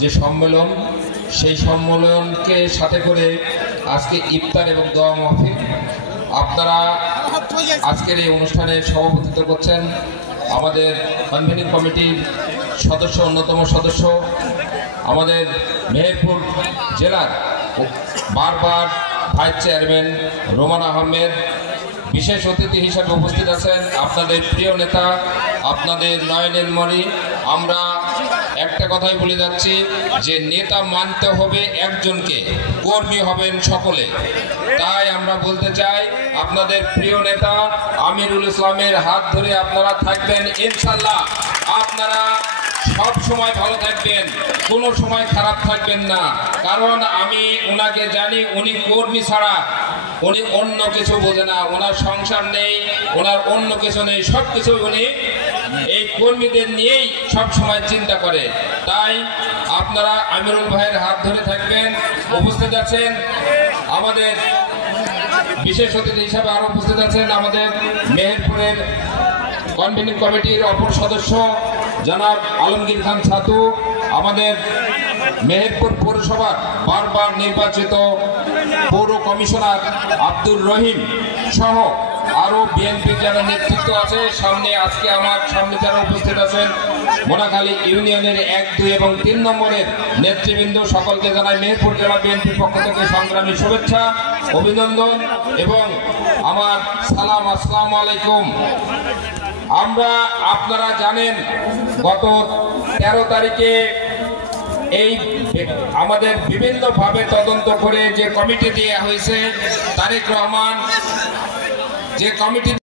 যে সম্মেলন, সেই সম্মেলনকে সাথে করে আজকে ইফতার এবং দোয়া মাহফিল। আপনারা আজকের এই অনুষ্ঠানের সভাপতিত্ব করছেন আমাদের কনভেনিং কমিটির সদস্য, অন্যতম সদস্য, আমাদের মেহেরপুর জেলার বারবার ভাইস চেয়ারম্যান রোমান আহমেদ। বিশেষ অতিথি হিসাবে উপস্থিত আছেন আপনাদের প্রিয় নেতা, আপনাদের নয়নের মণি। আমরা একটা কথাই বলে যাচ্ছি যে নেতা মানতে হবে একজনকে, কর্মী হবেন সকলে। তাই আমরা বলতে চাই আপনাদের প্রিয় নেতা আমিরুল ইসলামের হাত ধরে আপনারা থাকবেন ইনশাল্লাহ। আপনারা সব সময় ভালো থাকবেন, কোনো সময় খারাপ থাকবেন না। কারণ আমি ওনাকে জানি, উনি কর্মী ছাড়া উনি অন্য কিছু বোঝে না। ওনার সংসার নেই, ওনার অন্য কিছু নেই, সব কিছু উনি এই কর্মীদের নিয়েই সব সময় চিন্তা করে। তাই আপনারা আমিরুল ভাইয়ের হাত ধরে থাকবেন। উপস্থিত আছেন আমাদের বিশেষ অতিথি হিসাবে, আরো উপস্থিত আছেন আমাদের মেহেরপুরের কনভেনিং কমিটির অপর সদস্য জনাব আলমগীর খান ছাতু, আমাদের মেহেরপুর পৌরসভার বারবার নির্বাচিত পৌর কমিশনার আব্দুর রহিম সহ আরো বিএনপির যারা নেতৃত্ব আছে সামনে, আজকে আমার সামনে যারা উপস্থিত আছেন মোনাখালী ইউনিয়নের 1, 2 এবং 3 নম্বরের নেতৃবৃন্দ, সকলকে জানাই মেহেরপুর জেলা বিএনপির পক্ষ থেকে সংগ্রামী শুভেচ্ছা, অভিনন্দন এবং আমার সালাম। আসসালামু আলাইকুম। আপনারা জানেন গত 13 তারিখে এই আমাদের বিভিন্নভাবে তদন্ত করে যে কমিটি দেওয়া হয়েছে, তারেক রহমান যে কমিটি